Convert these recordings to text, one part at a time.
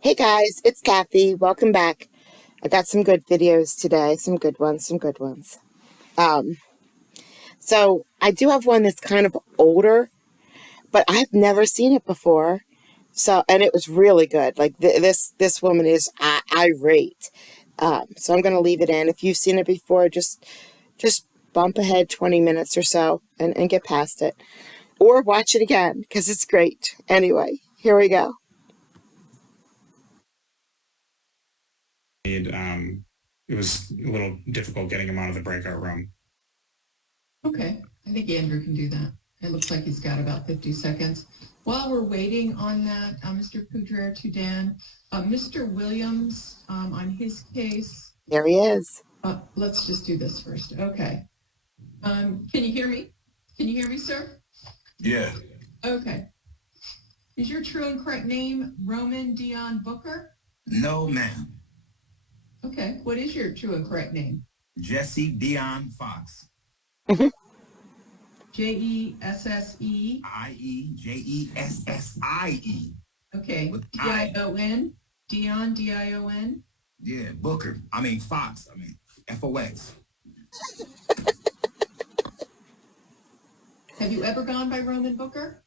Hey guys, it's Kathy. Welcome back. I got some good videos today, some good ones, some good ones. Um, so I do have one that's kind of older, but I've never seen it before. So, and it was really good. Like this woman is irate. So I'm gonna leave it in. If you've seen it before, just bump ahead 20 minutes or so and get past it, or watch it again because it's great. Anyway, here we go. It was a little difficult getting him out of the breakout room. Okay, I think Andrew can do that. It looks like he's got about 50 seconds. While we're waiting on that, Mr. Poudre to Dan, Mr. Williams, on his case, There he is. let's just do this first. Okay. Can you hear me? Can you hear me, sir? Yeah. Okay. Is your true and correct name Roman Dion Booker? No, ma'am. Okay. What is your true and correct name? Jesse Dion Fox. Jesse? Iejessie. Okay. With Dion? Dion? Yeah, Booker. I mean Fox. I mean Fox. Have you ever gone by Roman Booker?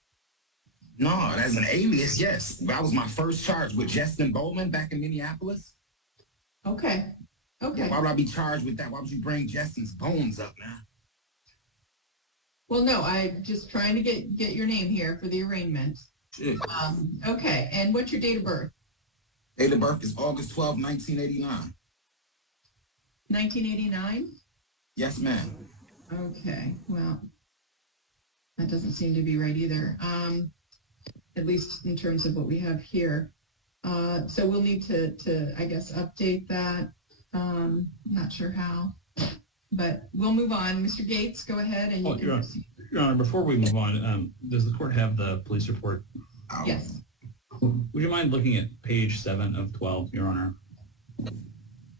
No, that's an alias, yes. That was my first charge with Justin Bowman back in Minneapolis. Okay. Okay. Why would I be charged with that? Why would you bring Justin's bones up now? Well, no, I'm just trying to get your name here for the arraignment. Sure. Okay. And what's your date of birth? Date of birth is August 12, 1989. 1989? Yes, ma'am. Okay. Well, that doesn't seem to be right either. At least in terms of what we have here. So we'll need to I guess, update that. Not sure how, but we'll move on. Mr. Gates, go ahead. And Your Honor, before we move on, does the court have the police report? Yes. Would you mind looking at page 7 of 12, Your Honor?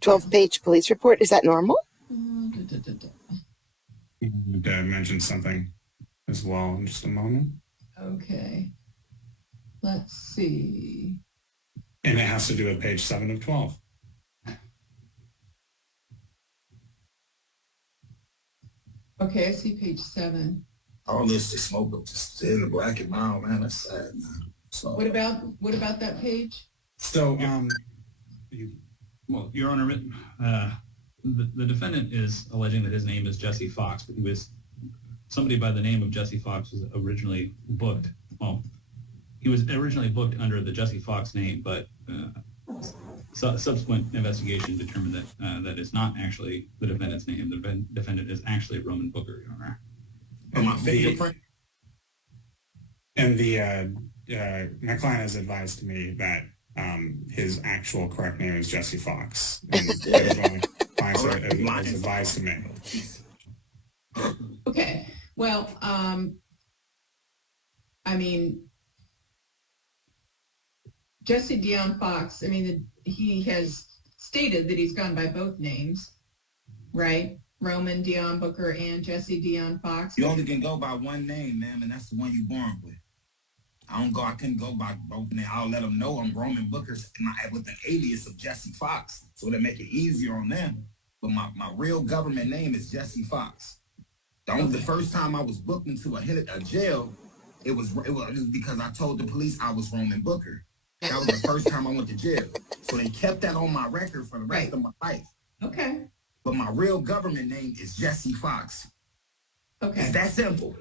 12-page police report. Is that normal? To mention something as well in just a moment. Okay. Let's see. And it has to do with page 7 of 12. Okay, I see page 7. All this is smoke up just in the black and mild, man. That's sad, man. So What about that page? So, Well, Your Honor, the defendant is alleging that his name is Jesse Fox, but somebody by the name of Jesse Fox was originally booked. Well, he was originally booked under the Jesse Fox name, but subsequent investigation determined that that is not actually the defendant's name. The defendant is actually Roman Booker, Your Honor. and my fingerprint. And my client has advised me that his actual correct name is Jesse Fox. And that is what my client has advised to me. Okay. Well, I mean, Jesse Dion Fox, I mean, he has stated that he's gone by both names, right? Roman Dion Booker and Jesse Dion Fox. You only can go by one name, ma'am, and that's the one you're born with. I couldn't go by both names. I'll let them know I'm Roman Booker with an alias of Jesse Fox, so to make it easier on them. But my real government name is Jesse Fox. The first time I was booked into a jail, it was because I told the police I was Roman Booker. That was the first time I went to jail. So they kept that on my record for the rest of my life. Okay. But my real government name is Jesse Fox. Okay. It's that simple.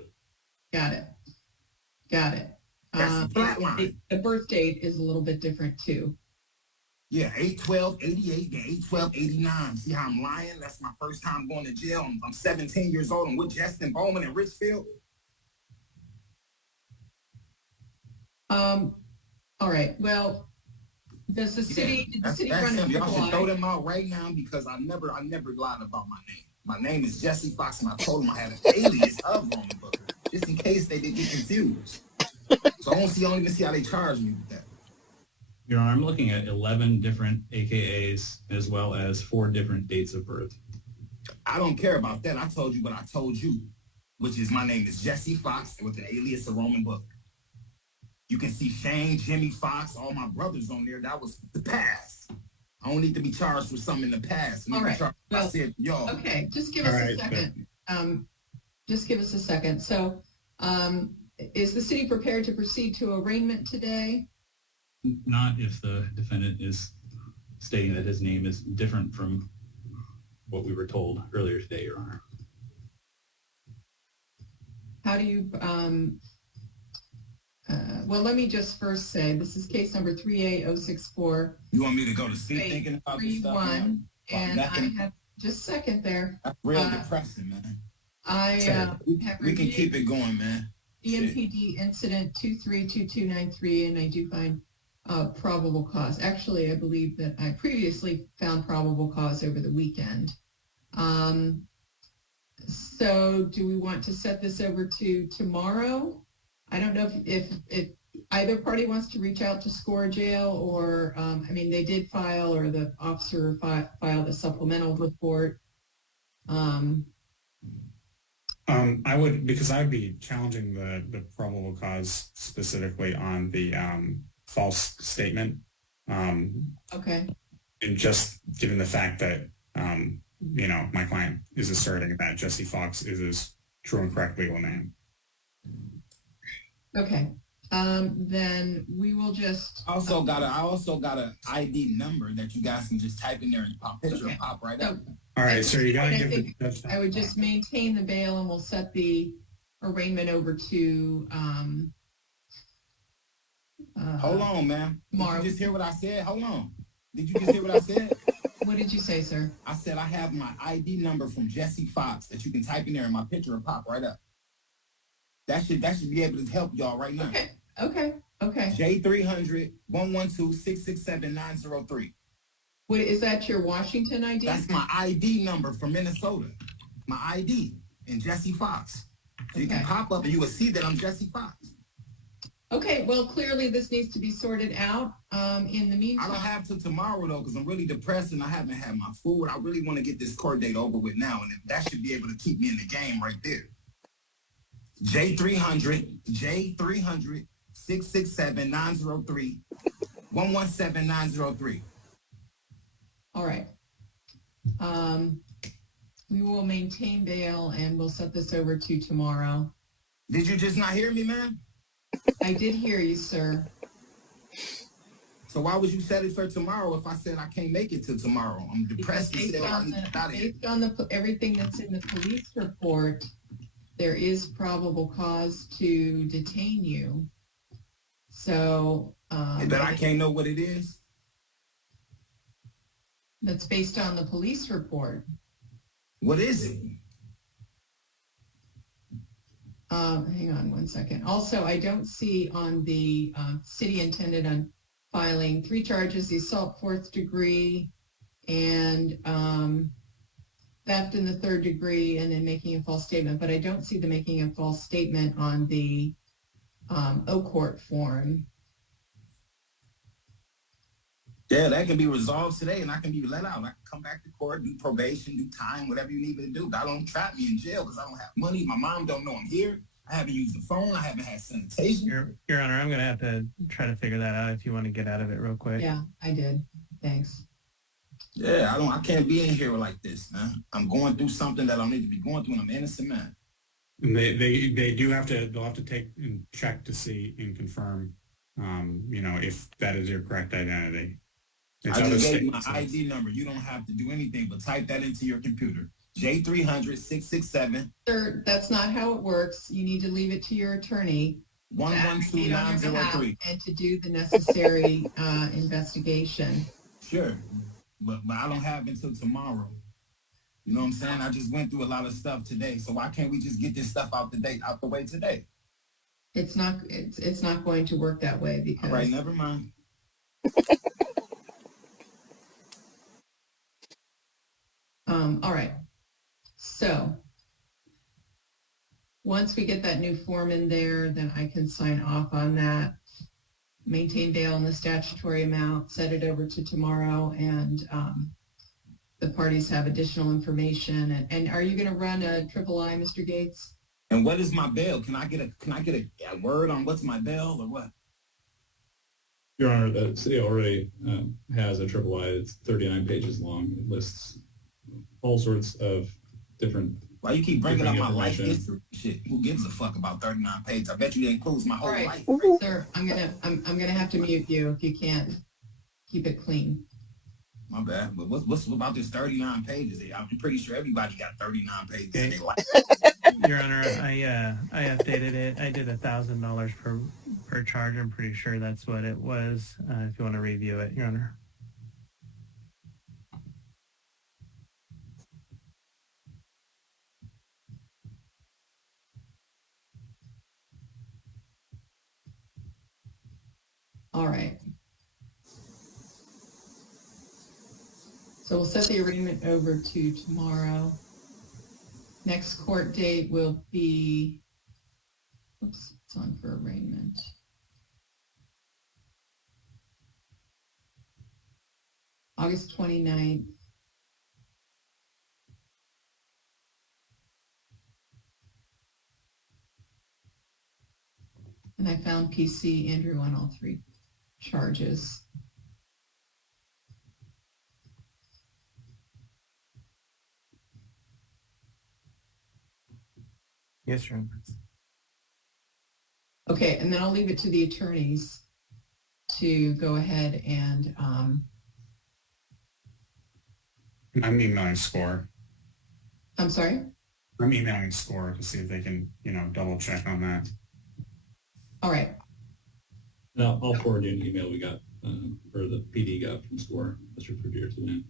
Got it. That's the flat line. The birth date is a little bit different too. Yeah, 8/12/88 and 8/12/89. See how I'm lying? That's my first time going to jail. I'm 17 years old. I'm with Justin Bowman in Richfield. All right. Well, does the city run a Y'all should throw triple them out right now because I never lied about my name. My name is Jesse Fox, and I told them I had an alias of Roman Booker, just in case they did get confused. So I don't even see how they charge me with that. Your Honor, I'm looking at 11 different AKAs as well as 4 different dates of birth. I don't care about that. I told you what I told you, which is my name is Jesse Fox with an alias of Roman Booker. You can see Shane, Jimmy Fox, all my brothers on there. That was the past. I don't need to be charged for something in the past. All right. I said, y'all. Okay, just give us a second. Just give us a second. So, is the city prepared to proceed to arraignment today? Not if the defendant is stating that his name is different from what we were told earlier today, Your Honor. How do you, well, let me just first say, this is case number 38064. You want me to go to sleep thinking about this stuff? 31, and I have, just a second there. That's real depressing, man. We can keep it going, man. EMPD incident 232293, and I do find probable cause. Actually, I believe that I previously found probable cause over the weekend. So do we want to set this over to tomorrow? I don't know if either party wants to reach out to Score Jail, or, I mean, they did file, or the officer filed a supplemental report. I would, because I would be challenging the probable cause specifically on the false statement. Okay. And just given the fact that, you know, my client is asserting that Jesse Fox is his true and correct legal name. Okay. Then we will just. I also got a ID number that you guys can just type in there and picture and pop right up. All right, so you gotta give the judge I would just maintain the bail, and we'll set the arraignment over to. Hold on, man. Did Mark. you just hear what I said? Hold on. Did you just hear what I said? What did you say, sir? I said I have my ID number from Jesse Fox that you can type in there and my picture will pop right up. That should be able to help y'all right now. Okay. J300-112-667-903. What is that? Your Washington ID? That's my ID number from Minnesota. My ID and Jesse Fox. So you can pop up and you will see that I'm Jesse Fox. Okay, well, clearly this needs to be sorted out. In the meantime, I don't have to tomorrow though, because I'm really depressed and I haven't had my food. I really want to get this court date over with now, and that should be able to keep me in the game right there. J300-667-903, 117-903. All right. We will maintain bail, and we'll set this over to tomorrow. Did you just not hear me, man? I did hear you, sir. So why would you set it for tomorrow if I said I can't make it till tomorrow? I'm depressed. Based on everything that's in the police report, there is probable cause to detain you. So that I can't know what it is. That's based on the police report. What is it? Hang on one second. Also, I don't see on the city intended on filing 3 charges: the assault 4th degree, and theft in the 3rd degree, and then making a false statement. But I don't see the making a false statement on the O-Court form. Yeah, that can be resolved today, and I can be let out. I can come back to court, do probation, do time, whatever you need me to do. God don't trap me in jail because I don't have money. My mom don't know I'm here. I haven't used the phone. I haven't had sanitation. Your Honor, I'm going to have to try to figure that out if you want to get out of it real quick. Yeah, I did. Thanks. Yeah, I can't be in here like this, man. I'm going through something that I don't need to be going through, and I'm innocent, man. And they'll have to take and check to see and confirm, you know, if that is your correct identity. I just gave you my ID number. You don't have to do anything but type that into your computer. J300-667. Sir, that's not how it works. You need to leave it to your attorney. 112-903. And to do the necessary investigation. Sure, but I don't have until tomorrow. You know what I'm saying? I just went through a lot of stuff today, so why can't we just get this stuff out the way today? It's not going to work that way because. All right, never mind. All right. So once we get that new form in there, then I can sign off on that, maintain bail in the statutory amount, set it over to tomorrow, and the parties have additional information. And are you going to run a triple I, Mr. Gates? And what is my bail? Can I get a word on what's my bail or what? Your Honor, the city already has a triple I. It's 39 pages long. It lists all sorts of different. Why you keep bringing up my life information. history? Shit, who gives a fuck about 39 pages? I bet you that includes my whole All right. life. Ooh. Sir, I'm gonna have to mute you if you can't keep it clean. My bad. But what's about this 39 pages? I'm pretty sure everybody got 39 pages in their life. Your Honor, I updated it. I did $1,000 per charge. I'm pretty sure that's what it was. If you want to review it, Your Honor. All right. So we'll set the arraignment over to tomorrow. Next court date will be, oops, it's on for arraignment. August 29th. And I found PC Andrew on all three charges. Yes, Your Honor. Okay, and then I'll leave it to the attorneys to go ahead and, I'm emailing SCORE. I'm sorry? I'm emailing SCORE to see if they can, double check on that. All right. Now, I'll forward you an email we got, or the PD got from SCORE that's referred here today.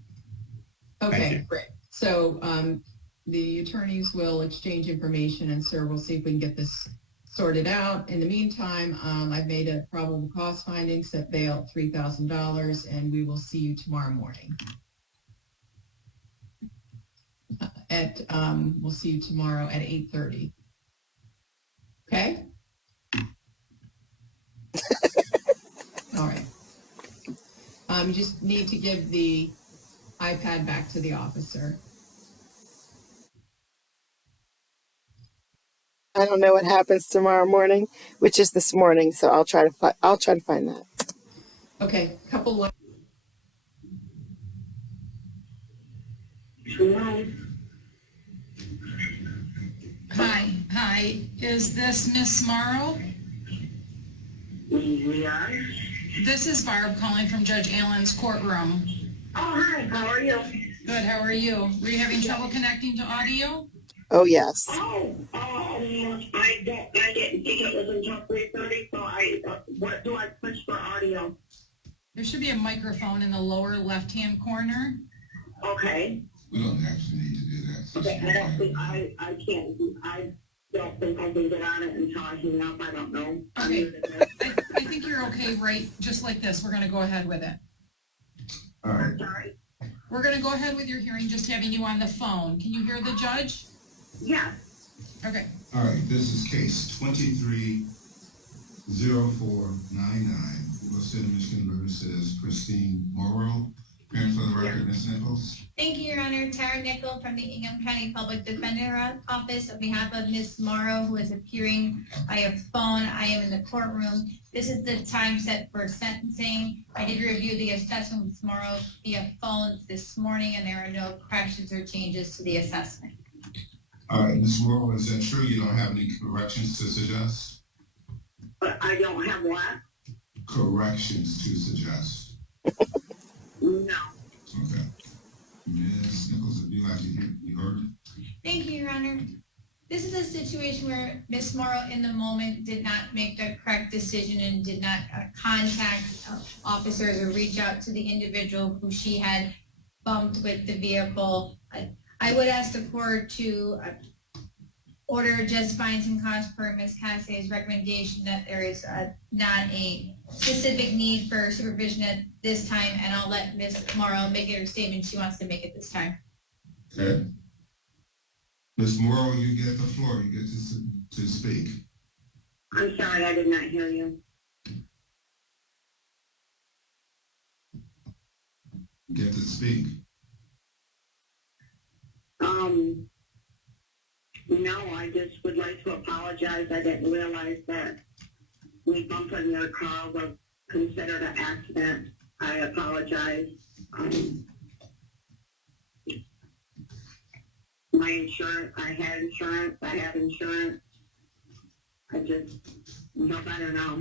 Okay, great. So the attorneys will exchange information, and sir, we'll see if we can get this sorted out. In the meantime, I've made a probable cause finding, set bail at $3,000, and we will see you tomorrow morning. We'll see you tomorrow at 8:30. Okay? All right. You just need to give the iPad back to the officer. I don't know what happens tomorrow morning, which is this morning, so I'll try to find that. Okay, couple of Hi. Is this Miss Morrow? Yeah. This is Barb calling from Judge Allen's courtroom. Oh, hi. How are you? Good, how are you? Were you having trouble connecting to audio? Oh, yes. I didn't think it was until 3:30, so what do I push for audio? There should be a microphone in the lower left-hand corner. Okay. We don't actually need to do that. Okay, I don't think I don't think I can get on it until I hang up. I don't know. Okay. I think you're okay, right? Just like this. We're going to go ahead with it. All right. Sorry. We're going to go ahead with your hearing, just having you on the phone. Can you hear the judge? Yeah. Okay. All right, this is case 230499, Will City, Michigan versus Christine Morrow. Parents for the record, Ms. Nichols. Thank you, Your Honor. Tara Nickel from the Ingham County Public Defender Office on behalf of Ms. Morrow, who is appearing via phone. I am in the courtroom. This is the time set for sentencing. I did review the assessment with Ms. Morrow via phone this morning, and there are no corrections or changes to the assessment. All right, Ms. Morrow, is that true? You don't have any corrections to suggest? But I don't have what? Corrections to suggest. No. Okay. Ms. Nichols, would you like to be heard? Thank you, Your Honor. This is a situation where Ms. Morrow in the moment did not make the correct decision and did not contact officers or reach out to the individual who she had bumped with the vehicle. I would ask the court to order just fines and costs per Ms. Cassay's recommendation that there is not a specific need for supervision at this time, and I'll let Ms. Morrow make her statement she wants to make at this time. Okay. Ms. Morrow, you get the floor. You get to speak. I'm sorry, I did not hear you. You get to speak. No, I just would like to apologize. I didn't realize that we bumped another car was considered an accident. I apologize. My insurance, I had insurance, I have insurance. I just know better now.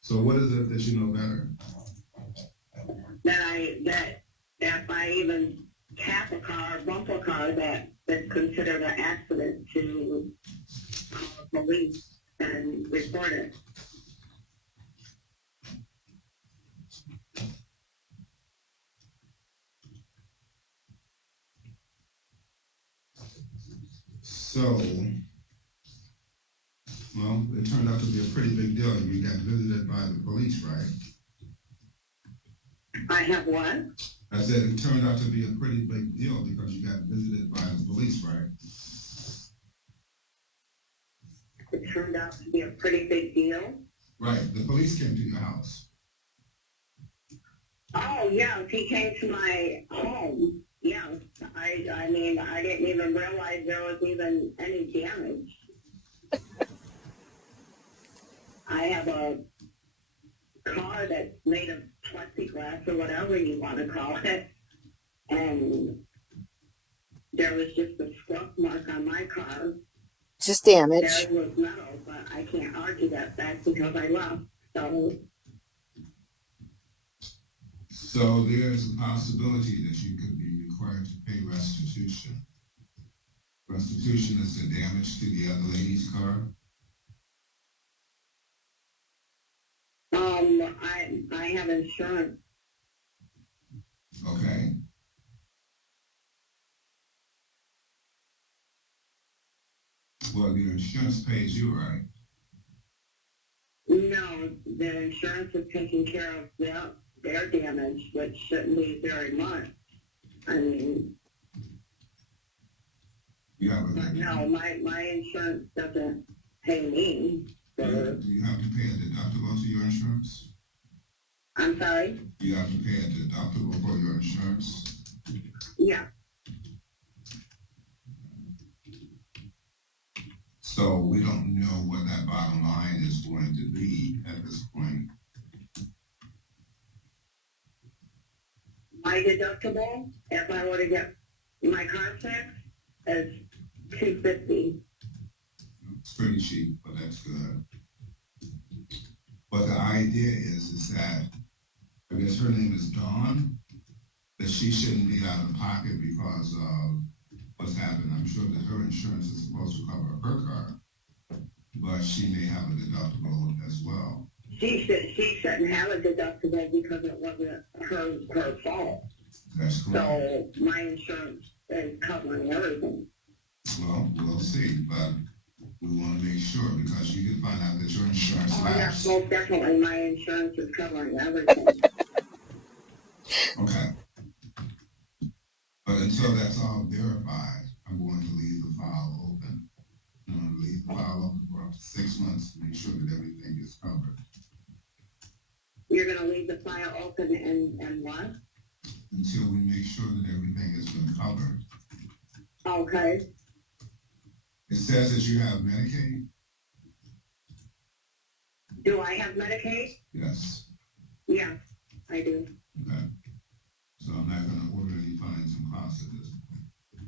So what is it that you know better? That if I even tap a car, bump a car, that's considered an accident, to call the police and report it. So, well, it turned out to be a pretty big deal. You got visited by the police, right? I have what? I said it turned out to be a pretty big deal because you got visited by the police, right? It turned out to be a pretty big deal. Right, the police came to your house. Oh, yes, he came to my home. Yes, I mean, I didn't even realize there was even any damage. I have a car that's made of plexiglass or whatever you want to call it, and there was just a scuff mark on my car. Just damage. Theirs was metal, but I can't argue that fact because I left. So there's a possibility that you could be required to pay restitution. Restitution is the damage to the other lady's car. I have insurance. Okay. Well, your insurance pays you, right? No, the insurance is taking care of their damage, which shouldn't be very much. I mean, Yeah, but no, my insurance doesn't pay me. do you have to pay a deductible to your insurance? I'm sorry? You have to pay a deductible for your insurance? Yeah. So we don't know what that bottom line is going to be at this point. My deductible, if I were to get my car fixed, is $250. It's pretty cheap, but that's good. But the idea is that, I guess her name is Dawn, that she shouldn't be out of pocket because of what's happened. I'm sure that her insurance is supposed to cover her car, but she may have a deductible as well. She shouldn't have a deductible because it wasn't her fault. That's correct. So my insurance is covering everything. Well, we'll see, but we want to make sure because you can find out that your insurance Oh, lapsed. yes, most definitely. My insurance is covering everything. Okay. But until that's all verified, I'm going to leave the file open. I'm going to leave the file open for up to 6 months to make sure that everything is covered. You're going to leave the file open and what? Until we make sure that everything has been covered. Okay. It says that you have Medicaid? Do I have Medicaid? Yes. Yes, I do. Okay. So I'm not going to order any fines and costs at this point.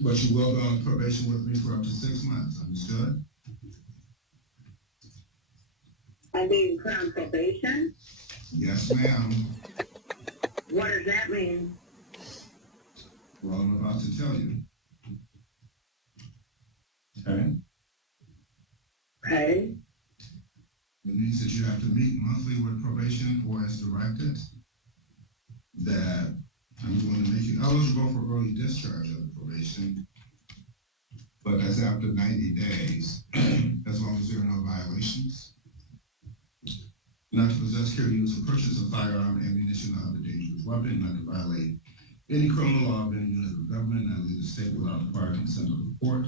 But you will go on probation with me for up to 6 months, understood? I'm being put on probation? Yes, ma'am. What does that mean? Well, I'm about to tell you. Okay? Okay. It means that you have to meet monthly with probation or as directed. That I'm going to make you eligible for early discharge of the probation. But that's after 90 days, as long as there are no violations. Not to possess, carry, use, or purchase a firearm, ammunition, or other dangerous weapon, not to violate any criminal law of any unit of government, not to leave the state without the prior consent of the court.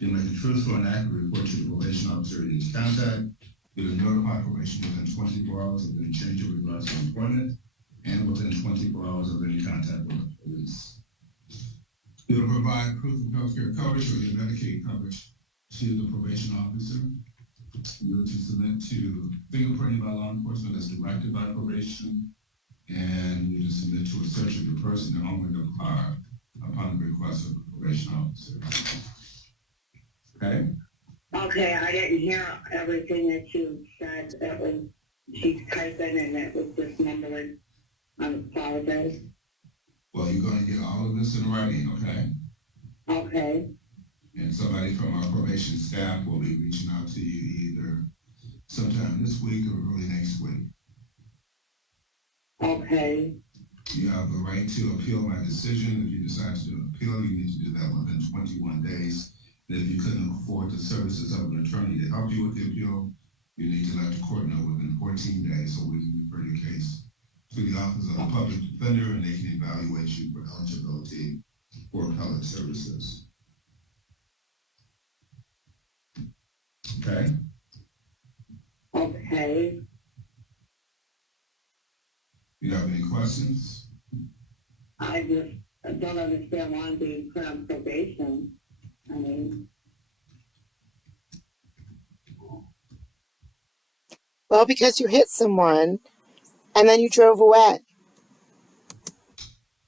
To make a truthful and accurate report to the probation officer in each contact. You to notify probation within 24 hours of any change or regards to employment, and within 24 hours of any contact with the police. You'll provide proof of healthcare coverage or your Medicaid coverage to the probation officer. You're to submit to fingerprinting by law enforcement as directed by probation, and you're to submit to a search of your person and only the car upon the request of the probation officer. Okay? Okay, I didn't hear everything that you said. It was, she's typing and it was just mumbling. I apologize. Well, you're going to get all of this in writing, okay? Okay, And somebody from our probation staff will be reaching out to you either sometime this week or early next week. okay, You have the right to appeal my decision. If you decide to do an appeal, you need to do that within 21 days. And if you couldn't afford the services of an attorney to help you with the appeal, you need to let the court know within 14 days so we can refer your case to the Office of the Public Defender and they can evaluate you for eligibility for appellate services. Okay? okay. You have any questions? I just don't understand why I'm being put on probation. I mean, Well, because you hit someone and then you drove away.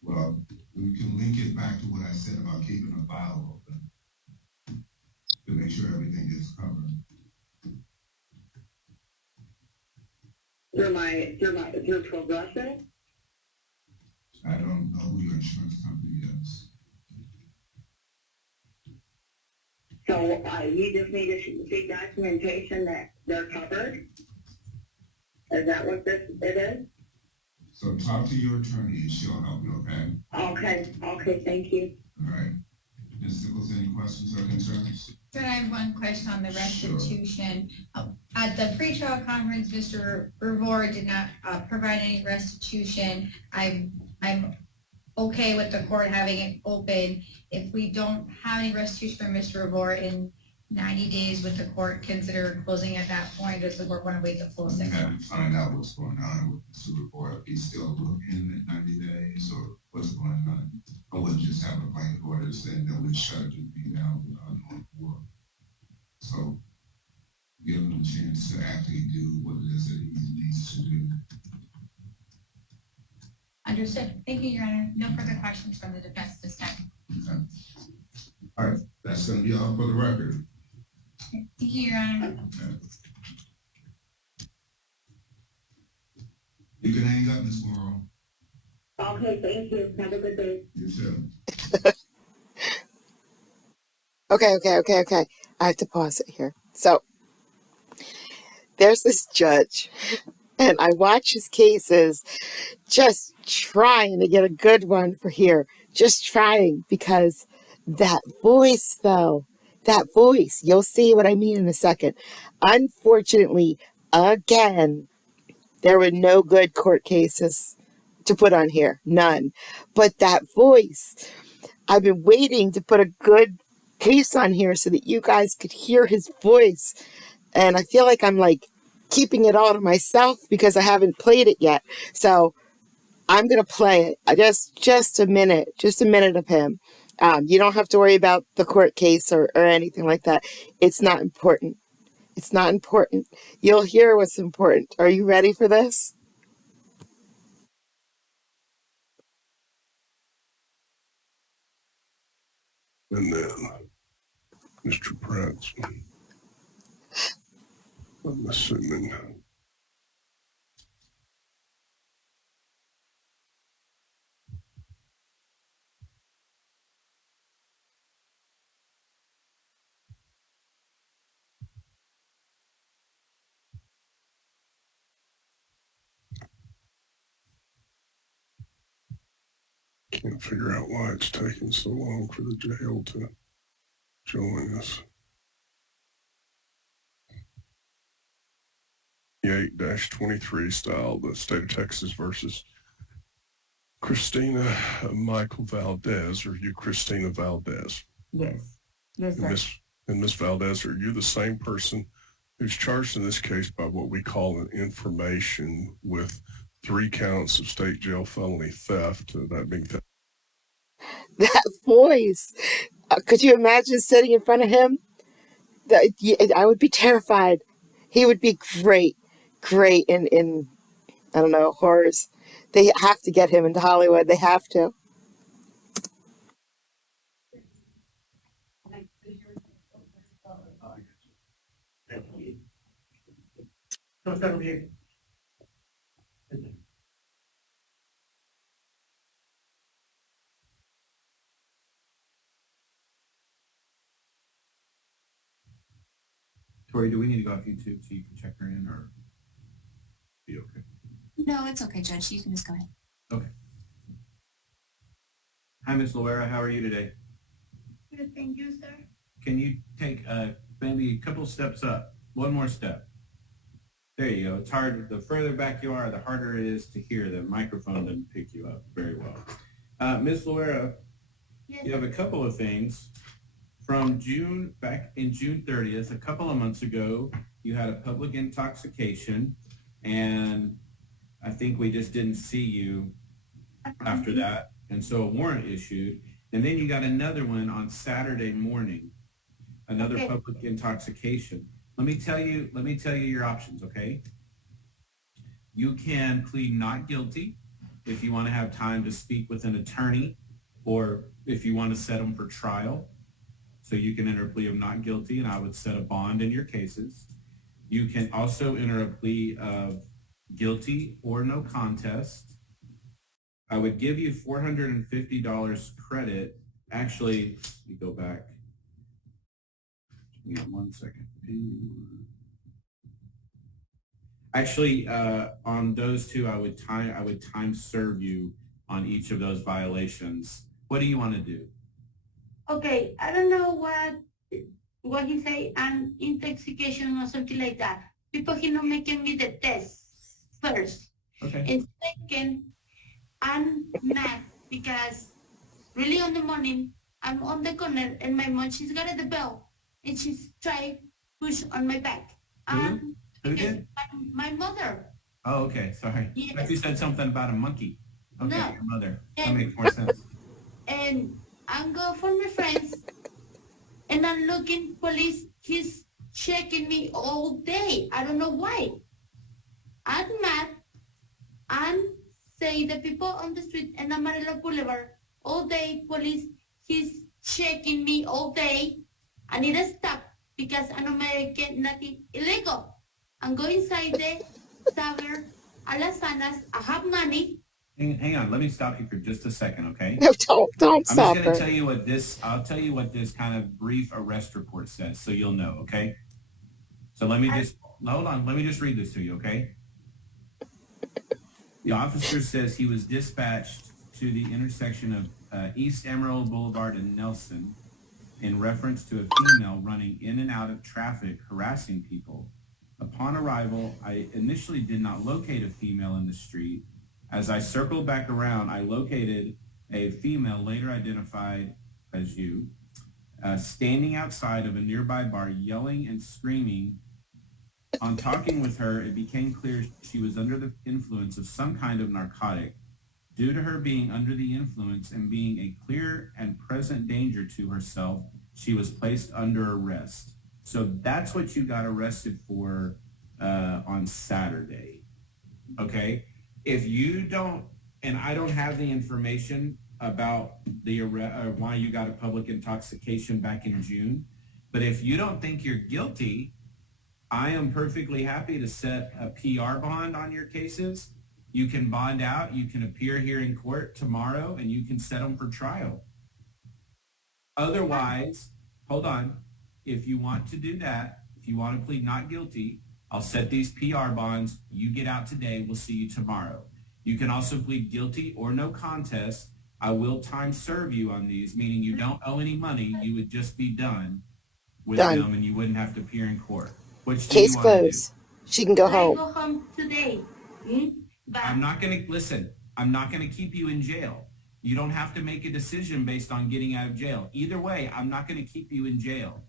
Well, we can link it back to what I said about keeping a file open to make sure everything is covered. through Progressive? I don't know who your insurance company is. So you just need to see documentation that they're covered? Is that what it is? So talk to your attorney and she'll help you, okay? Okay, thank you. All right. Ms. Nichols, any questions or concerns? Sir, I have one question on the restitution. At the pretrial conference, Mr. Revore did not provide any restitution. I'm okay with the court having it open. If we don't have any restitution from Mr. Revore in 90 days, would the court consider closing at that point? Does the court want to wait the full 6 We have months? to find out what's going on with the super board. If he's still looking at 90 days or what's going on. I wouldn't just have a blanket order saying that we shut everything down without knowing more. So give him a chance to actually do what it is that he needs to do. Understood. Thank you, Your Honor. No further questions from the defense this time. Okay. All right, that's gonna be all for the record. Thank you, Your Honor. Okay. You can hang up, Ms. Morrow. Okay, thank you. Have a good day. You too. Okay. I have to pause it here. So there's this judge, and I watch his cases just trying to get a good one for here. Just trying, because that voice, though, that voice, you'll see what I mean in a second. Unfortunately, again, there were no good court cases to put on here. None. But that voice, I've been waiting to put a good case on here so that you guys could hear his voice. And I feel like I'm like keeping it all to myself because I haven't played it yet. So I'm going to play it. Just a minute of him. You don't have to worry about the court case or anything like that. It's not important. It's not important. You'll hear what's important. Are you ready for this? And then Mr. Pratt's, I'm assuming. Can't figure out why it's taking so long for the jail to join us. 8-23 style, the state of Texas versus Christina Michael Valdez. Are you Christina Valdez? Yes. Yes, sir. And Miss Valdez, are you the same person who's charged in this case by what we call an information with 3 counts of state jail felony theft, that being theft? That voice. Could you imagine sitting in front of him? I would be terrified. He would be great in I don't know, horrors. They have to get him into Hollywood. They have to. Tori, do we need to go off YouTube so you can check her in, or be okay? No, it's okay, Judge. You can just go ahead. Okay. Hi, Miss Loera. How are you today? Good, thank you, sir. Can you take maybe a couple steps up? One more step. There you go. It's hard. The further back you are, the harder it is to hear. The microphone doesn't pick you up very well. Miss Loera, Yes. you have a couple of things. From back in June 30th, a couple of months ago, you had a public intoxication, and I think we just didn't see you after that, and so a warrant issued. And then you got another one on Saturday morning, another public intoxication. Let me tell you your options, okay? You can plead not guilty if you want to have time to speak with an attorney, or if you want to set them for trial. So you can enter a plea of not guilty, and I would set a bond in your cases. You can also enter a plea of guilty or no contest. I would give you $450 credit. Actually, let me go back. Give me 1 second. Actually, on those two, I would time serve you on each of those violations. What do you want to do? Okay, I don't know what you say, an intoxication or something like that. Because he's not making me the test first. Okay. And second, I'm mad because really on the morning, I'm on the corner and my mom, she's got the bell and she's trying to push on my back. Who did? My mother. Oh, okay. Sorry. Yes. Like you said something about a monkey. Okay, No. your mother. That And- makes more sense. And I'm going for my friends and I'm looking police, he's checking me all day. I don't know why. I'm mad. I'm saying the people on the street and Amarillo Boulevard all day, police, he's checking me all day. I need to stop because I'm making nothing illegal. I'm going inside the Saber, Alasanas, I have money. Hang on. Let me stop you for just a second, okay? No, don't I'm stop just going her. to tell you I'll tell you what this kind of brief arrest report says so you'll know, okay? So hold on. Let me just read this to you, okay? The officer says he was dispatched to the intersection of East Emerald Boulevard and Nelson in reference to a female running in and out of traffic harassing people. Upon arrival, I initially did not locate a female in the street. As I circled back around, I located a female later identified as you, standing outside of a nearby bar yelling and screaming. On talking with her, it became clear she was under the influence of some kind of narcotic. Due to her being under the influence and being a clear and present danger to herself, she was placed under arrest. So that's what you got arrested for on Saturday, okay? If you don't, and I don't have the information about the why you got a public intoxication back in June, but if you don't think you're guilty, I am perfectly happy to set a PR bond on your cases. You can bond out, you can appear here in court tomorrow, and you can set them for trial. Otherwise, hold on, if you want to do that, if you want to plead not guilty, I'll set these PR bonds. You get out today. We'll see you tomorrow. You can also plead guilty or no contest. I will time serve you on these, meaning you don't owe any money. You would just be done with them and you wouldn't have to appear in court. Which do Case you want to do? closed. She can go I home. go home today. But I'm not going to, listen, I'm not going to keep you in jail. You don't have to make a decision based on getting out of jail. Either way, I'm not going to keep you in jail.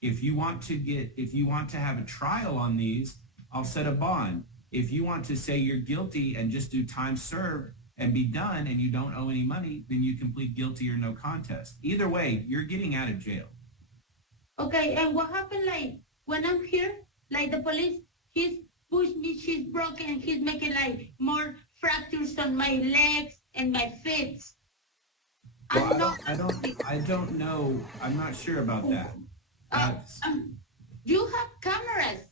If you want to have a trial on these, I'll set a bond. If you want to say you're guilty and just do time served, and be done and you don't owe any money, then you can plead guilty or no contest. Either way, you're getting out of jail. Okay, and what happened like when I'm here, like the police, he's pushed me, she's broken, he's making like more fractures on my legs and my feet. Well, I don't know. I'm not sure about that. You have cameras.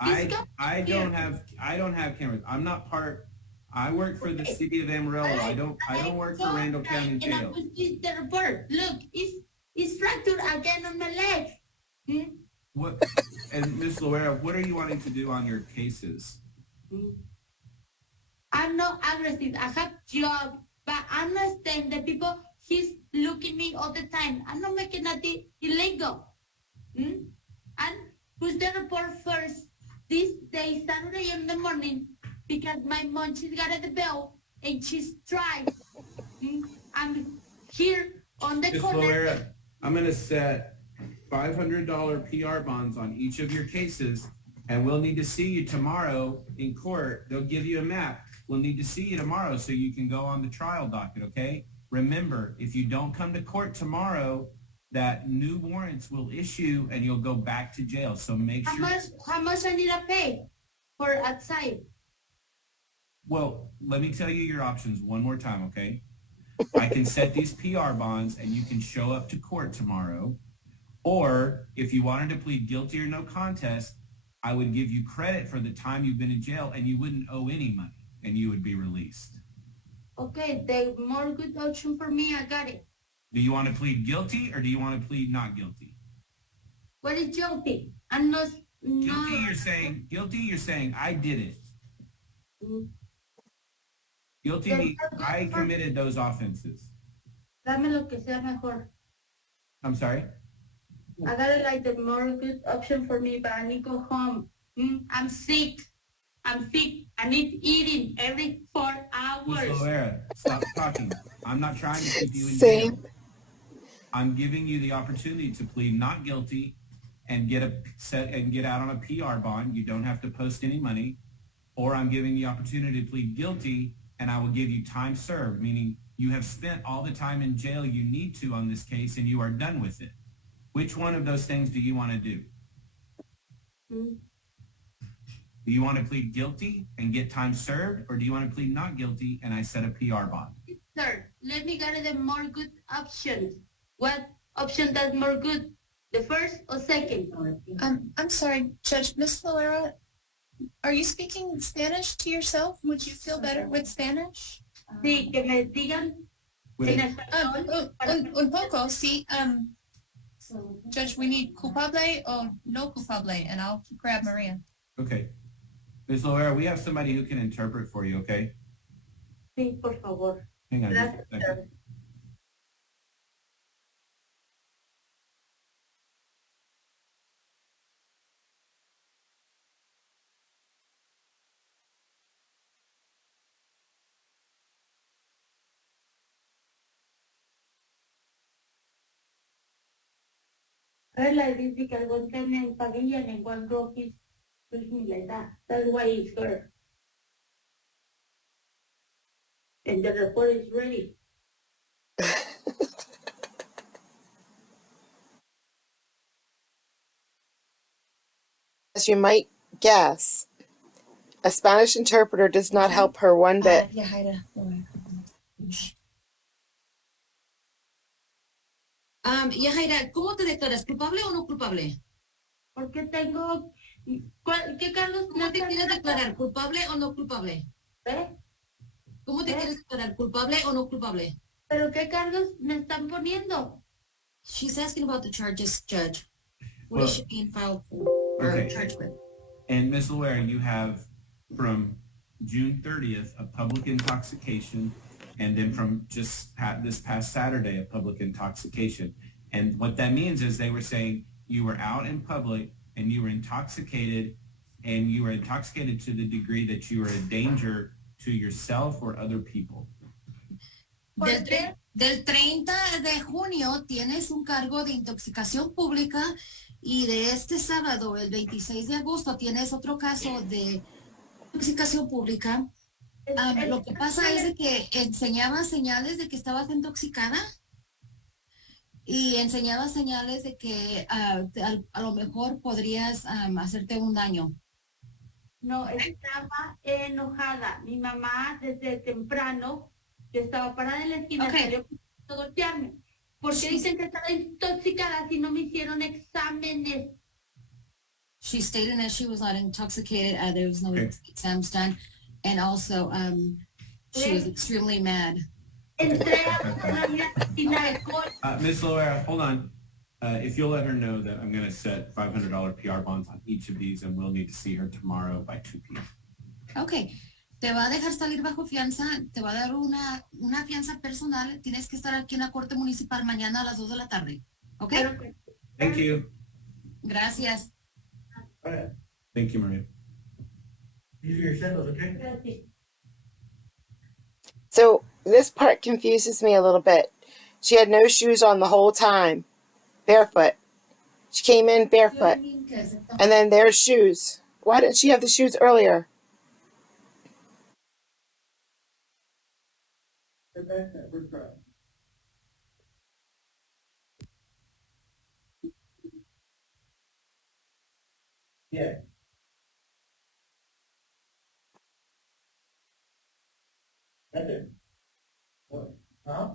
I don't have cameras. I'm not part. I work for the city of Amarillo. I don't work for Randall County Jail. And I put the report. Look, it's fractured again on my leg. What? And Ms. Loera, what are you wanting to do on your cases? I'm not aggressive. I have job, but I understand the people. He's looking me all the time. I'm not making nothing illegal. And put the report first this day, Saturday in the morning, because my mom, she's got the bill and she's tried. I'm here on the corner. Loera, I'm going to set $500 PR bonds on each of your cases, and we'll need to see you tomorrow in court. They'll give you a map. We'll need to see you tomorrow so you can go on the trial docket, okay? Remember, if you don't come to court tomorrow, that new warrants will issue and you'll go back to jail. So make sure. How much I need to pay for outside? Well, let me tell you your options one more time, okay? I can set these PR bonds and you can show up to court tomorrow. Or if you wanted to plead guilty or no contest, I would give you credit for the time you've been in jail and you wouldn't owe any money and you would be released. Okay, the more good option for me, I got it. Do you want to plead guilty or do you want to plead not guilty? What is guilty? I'm not. Guilty, you're saying I did it. Guilty means I committed those offenses. Dame lo que sea mejor. I'm sorry? I got it like the more good option for me, but I need to go home. I'm sick. I need eating every 4 hours. Ms. Loera, stop talking. I'm not trying to keep you in jail. I'm giving you the opportunity to plead not guilty and get out on a PR bond. You don't have to post any money. Or I'm giving you the opportunity to plead guilty and I will give you time served, meaning you have spent all the time in jail you need to on this case and you are done with it. Which one of those things do you want to do? Do you want to plead guilty and get time served, or do you want to plead not guilty and I set a PR bond? Sir, let me get the more good options. What option does more good? The first or second? I'm sorry, Judge. Miss Valera, are you speaking Spanish to yourself? Would you feel better with Spanish? Sí, que me digan en español. Un poco, sí. Judge, we need culpable or no culpable, and I'll grab Maria. Okay. Ms. Loera, we have somebody who can interpret for you, okay? Sí, por favor. Hang on just a second. Like this because one time in pavilion and one broke his me like that. That's why it's hurt. And the report is ready. As you might guess, a Spanish interpreter does not help her one bit. Yajaira, ¿cómo te declaras? ¿Culpable o no culpable? Porque tengo... ¿Qué Carlos? ¿Cómo te quieres declarar? ¿Culpable o no culpable? ¿Cómo te quieres declarar? ¿Culpable o no culpable? ¿Pero qué cargos me están poniendo? She's asking about the charges, Judge. What is she being filed for or charged with? And Ms. Loera, you have from June 30th a public intoxication, and then from just this past Saturday a public intoxication. And what that means is they were saying you were out in public and you were intoxicated, and you were intoxicated to the degree that you were a danger to yourself or other people. Del 30 de junio tienes un cargo de intoxicación pública y de este sábado, el 26 de agosto, tienes otro caso de intoxicación pública Lo que pasa es de que enseñaba señales de que estabas intoxicada y enseñaba señales de que a lo mejor podrías hacerte un daño. No, estaba enojada. Mi mamá desde temprano, yo estaba parada en la esquina, salió a golpearme. ¿Por qué dicen que estaba intoxicada si no me hicieron exámenes? She stated that she was not intoxicated. There was no exams done. And also, she was extremely mad. Miss Loera, hold on. If you'll let her know that I'm going to set $500 PR bonds on each of these, and we'll need to see her tomorrow by 2 p.m. Okay. Te va a dejar salir bajo fianza, te va a dar una fianza personal. Tienes que estar aquí en la corte municipal mañana a las 2 de la tarde. Okay? Thank you. Gracias. All right. Thank you, Maria. These are your sandals, okay? So this part confuses me a little bit. She had no shoes on the whole time, barefoot. She came in barefoot. And then there's shoes. Why didn't she have the shoes earlier? Yeah. That's it. What? Huh?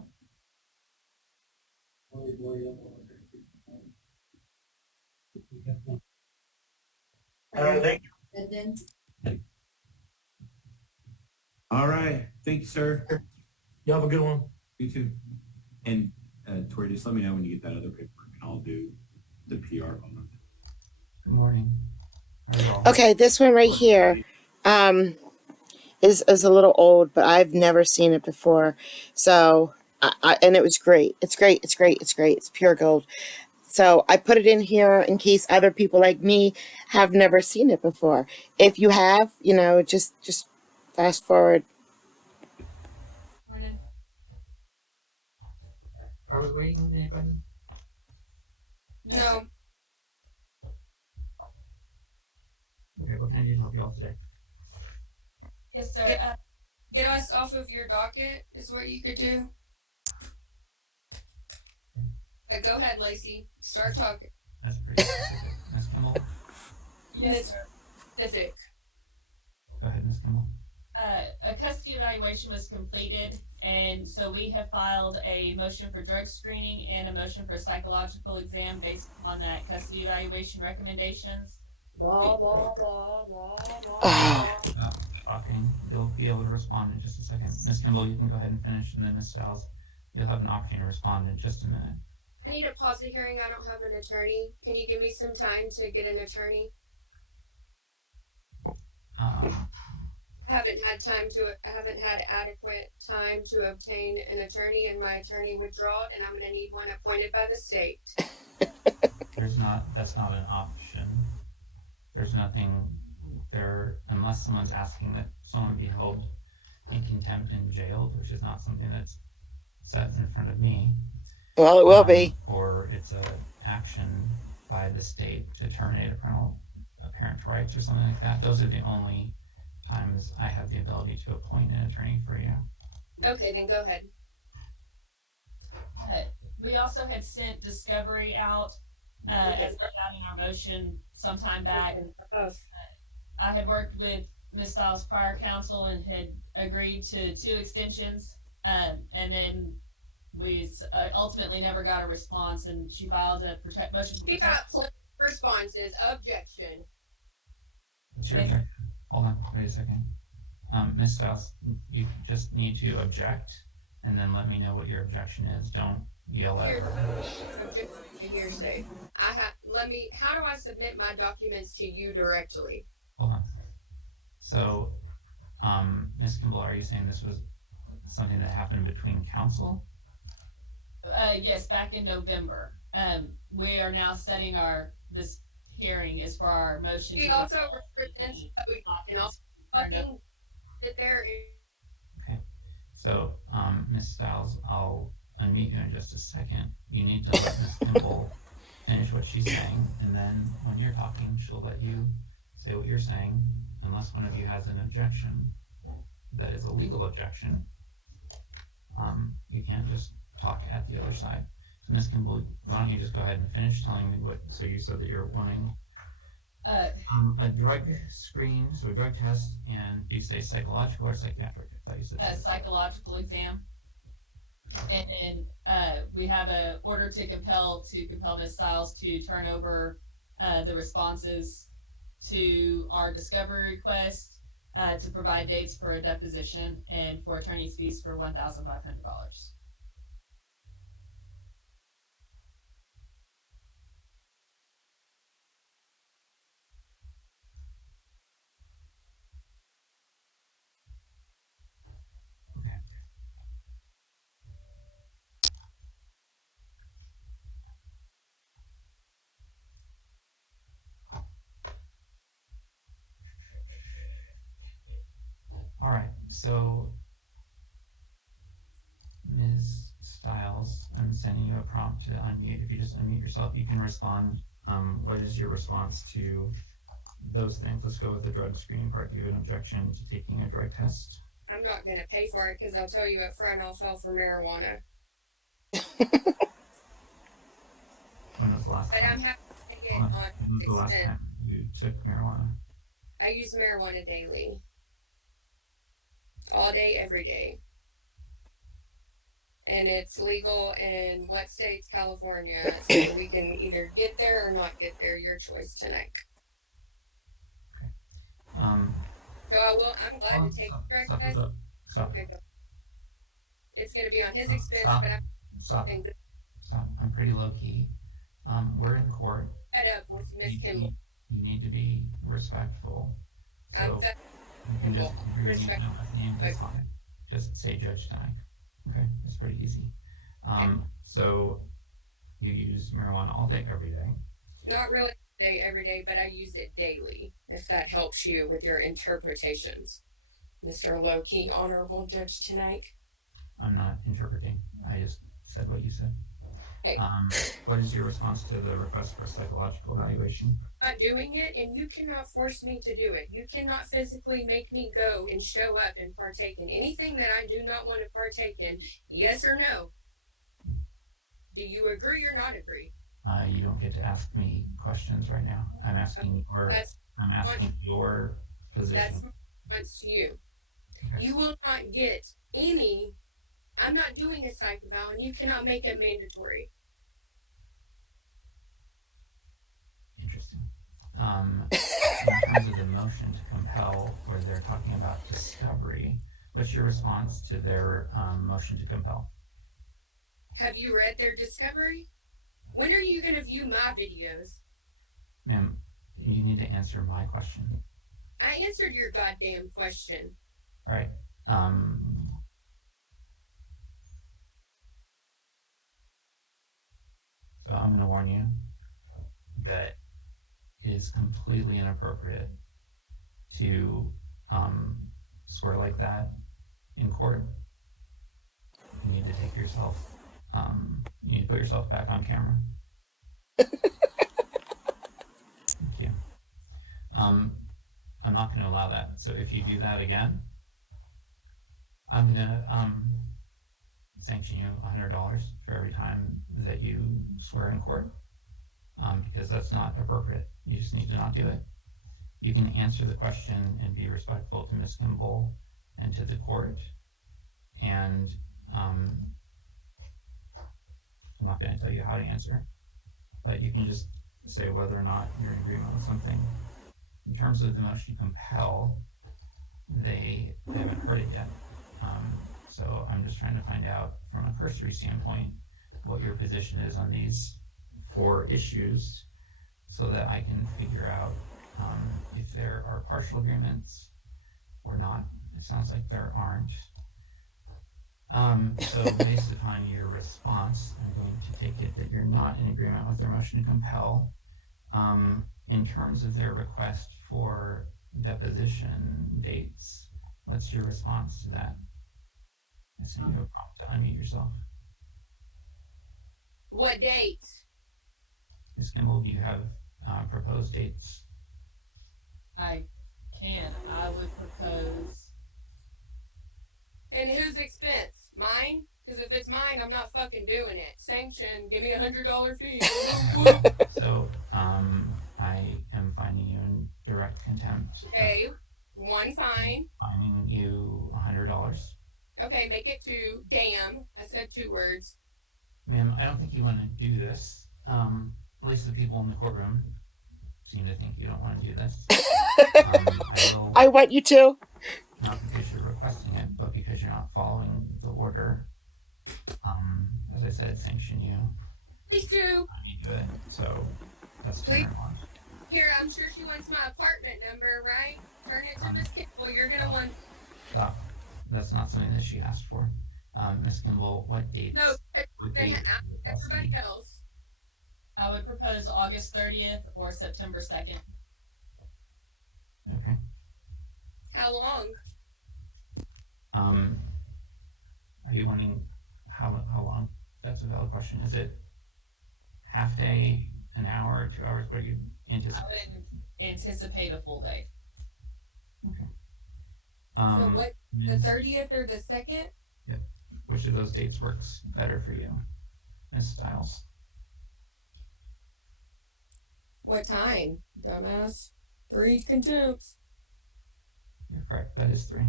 Thank you. All right. Thank you, sir. You have a good one. You too. And Tori, just let me know when you get that other paperwork, and I'll do the PR bond. Good morning. Okay, this one right here is a little old, but I've never seen it before. So, and it was great. It's great. It's great. It's great. It's pure gold. So I put it in here in case other people like me have never seen it before. If you have, you know, just fast forward. Morning. Are we waiting on anybody? No. Okay, what can I do to help you all today? Yes, sir. Get us off of your docket is what you could do. Go ahead, Lacey. Start talking. That's pretty specific. Ms. Kimball? Yes, sir. Specific. Go ahead, Ms. Kimball. A custody evaluation was completed, and so we have filed a motion for drug screening and a motion for psychological exam based on that custody evaluation recommendations. Blah, blah, blah, blah, blah. Stop talking. You'll be able to respond in just a second. Ms. Kimball, you can go ahead and finish, and then Ms. Stiles, you'll have an opportunity to respond in just a minute. I need to pause the hearing. I don't have an attorney. Can you give me some time to get an attorney? I haven't had adequate time to obtain an attorney, and my attorney withdrawed, and I'm going to need one appointed by the state. That's not an option. There's nothing there, unless someone's asking that someone be held in contempt and jailed, which is not something that's set in front of me. Well, it will be. Or it's an action by the state to terminate a parent's rights or something like that. Those are the only times I have the ability to appoint an attorney for you. Okay, then go ahead. We also had sent discovery out as laid out in our motion sometime back. I had worked with Ms. Stiles' prior counsel and had agreed to 2 extensions, and then we ultimately never got a response, and she filed a motion. She got plenty of responses. Objection. What's your objection? Hold on, wait a second. Ms. Stiles, you just need to object, and then let me know what your objection is. Don't yell at her. Hearsay. How do I submit my documents to you directly? Hold on. So, Ms. Kimball, are you saying this was something that happened between counsel? Yes, back in November. We are now setting this hearing is for our motion. She also represents and also fucking sit there. Okay. So, Ms. Stiles, I'll unmute you in just a second. You need to let Ms. Kimball finish what she's saying, and then when you're talking, she'll let you say what you're saying, unless one of you has an objection. that is a legal objection, you can't just talk at the other side. So Ms. Kimball, why don't you just go ahead and finish telling me what, so you said that you're wanting a drug screen, so a drug test, and do you say psychological or psychiatric? I thought you said A psychological exam. And then we have an order to compel Ms. Stiles to turn over the responses to our discovery request, to provide dates for a deposition, and for attorney's fees for $1,500. All right, so Ms. Stiles, I'm sending you a prompt to unmute. If you just unmute yourself, you can respond. What is your response to those things? Let's go with the drug screening part. Do you have an objection to taking a drug test? I'm not going to pay for it because I'll tell you up front I'll fall for marijuana. When was the last But time? I'm happy to take it When on was the last expense. time you took marijuana? I use marijuana daily. All day, every day. And it's legal in what states? California. So we can either get there or not get there. Your choice tonight. So I'm glad to take the drug test. Stop. Okay, go. It's going to be on his expense, Stop. but Stop. I'm pretty low key. We're in court. fed up with Miss Kimball. You need to be respectful. So I'm fed you can just Respect. that's fine. Just say Judge Dyke. Okay, it's pretty easy. So you use marijuana all day, every day. Not really every day, but I use it daily, if that helps you with your interpretations. Mr. Loki, Honorable Judge tonight. I'm not interpreting. I just said what you said. Hey. What is your response to the request for a psychological evaluation? I'm not doing it, and you cannot force me to do it. You cannot physically make me go and show up and partake in anything that I do not want to partake in. Yes or no? Do you agree or not agree? You don't get to ask me questions right now. I'm asking your position. That's my response to you. Okay. You will not get any. I'm not doing a psych eval, and you cannot make it mandatory. Interesting. In terms of the motion to compel, where they're talking about discovery, what's your response to their motion to compel? Have you read their discovery? When are you going to view my videos? Ma'am, you need to answer my question. I answered your goddamn question. All right. So I'm going to warn you that it is completely inappropriate to swear like that in court. You need to take yourself, you need to put yourself back on camera. Thank you. I'm not going to allow that. So if you do that again, I'm going to sanction you $100 for every time that you swear in court, because that's not appropriate. You just need to not do it. You can answer the question and be respectful to Ms. Kimball and to the court, and I'm not going to tell you how to answer, but you can just say whether or not you're in agreement with something. In terms of the motion to compel, they haven't heard it yet. So I'm just trying to find out from a cursory standpoint what your position is on these 4 issues so that I can figure out if there are partial agreements or not. It sounds like there aren't. So based upon your response, I'm going to take it that you're not in agreement with their motion to compel. In terms of their request for deposition dates, what's your response to that? I sent you a prompt to unmute yourself. What date? Ms. Kimball, do you have proposed dates? I can. I would propose And whose expense? Mine? Because if it's mine, I'm not fucking doing it. Sanction, give me $100 fee. So, I am fining you in direct contempt. Okay, one fine. Fining you $100. Okay, make it 2. Damn, I said 2 words. Ma'am, I don't think you want to do this. At least the people in the courtroom seem to think you don't want to do this. I want you to. Not because you're requesting it, but because you're not following the order. As I said, sanction you. Please do. Let me do it. So that's Please. $200. Here, I'm sure she wants my apartment number, right? Turn it to Miss Kimball. You're gonna want. Stop. That's not something that she asked for. Miss Kimball, what dates? No, what then dates everybody else. I would propose August 30th or September 2nd. Okay. How long? Are you wanting how long? That's a valid question. Is it half day, an hour, 2 hours? What are you anticipating? I would anticipate a full day. Okay. So what? The 30th or the 2nd? Yep. Which of those dates works better for you, Ms. Stiles? What time, dumbass? 3 contempts. You're correct. That is 3.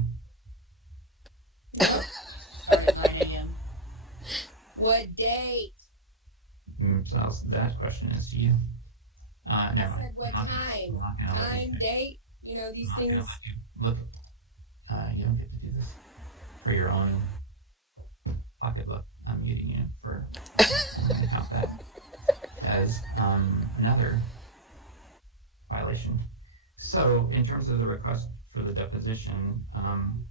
Start at 9 a.m. What date? So that question is to you. I Never mind. said what time? Time, date? You know these I'm not gonna things. let you look. You don't get to do this for your own pocketbook. I'm muting you for. I'm going to count that as another violation. So, in terms of the request for the deposition,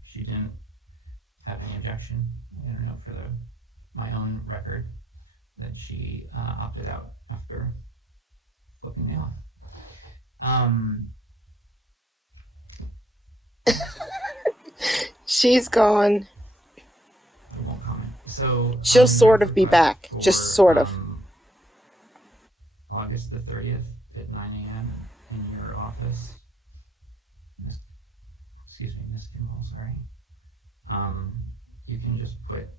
she didn't have any objection. I don't know for my own record that she opted out after flipping me off. She's gone. I won't comment. So she'll sort of be back, just sort of. August the 30th at 9 a.m. in your office. Excuse me, Miss Kimball, sorry. You can just put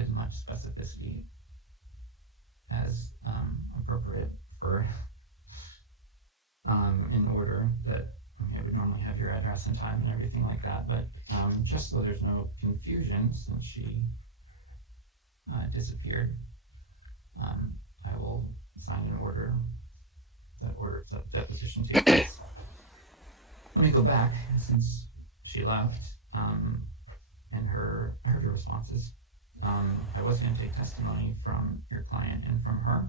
as much specificity as appropriate for in order that I would normally have your address and time and everything like that, but just so there's no confusion since she disappeared, I will sign an order that orders that deposition takes place. Let me go back since she left and her responses. I was going to take testimony from your client and from her.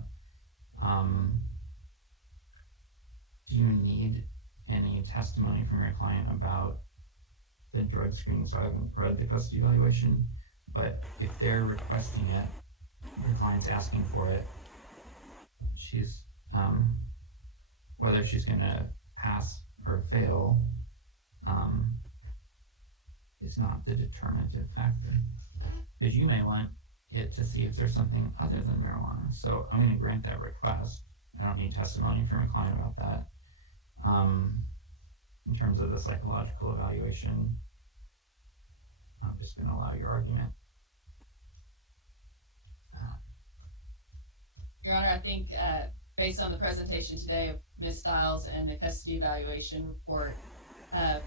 Do you need any testimony from your client about the drug screening? So I haven't read the custody evaluation, but if they're requesting it, your client's asking for it, she's whether she's going to pass or fail is not the determinative factor, because you may want it to see if there's something other than marijuana. So I'm going to grant that request. I don't need testimony from a client about that. In terms of the psychological evaluation, I'm just going to allow your argument. Your Honor, I think based on the presentation today of Ms. Stiles and the custody evaluation report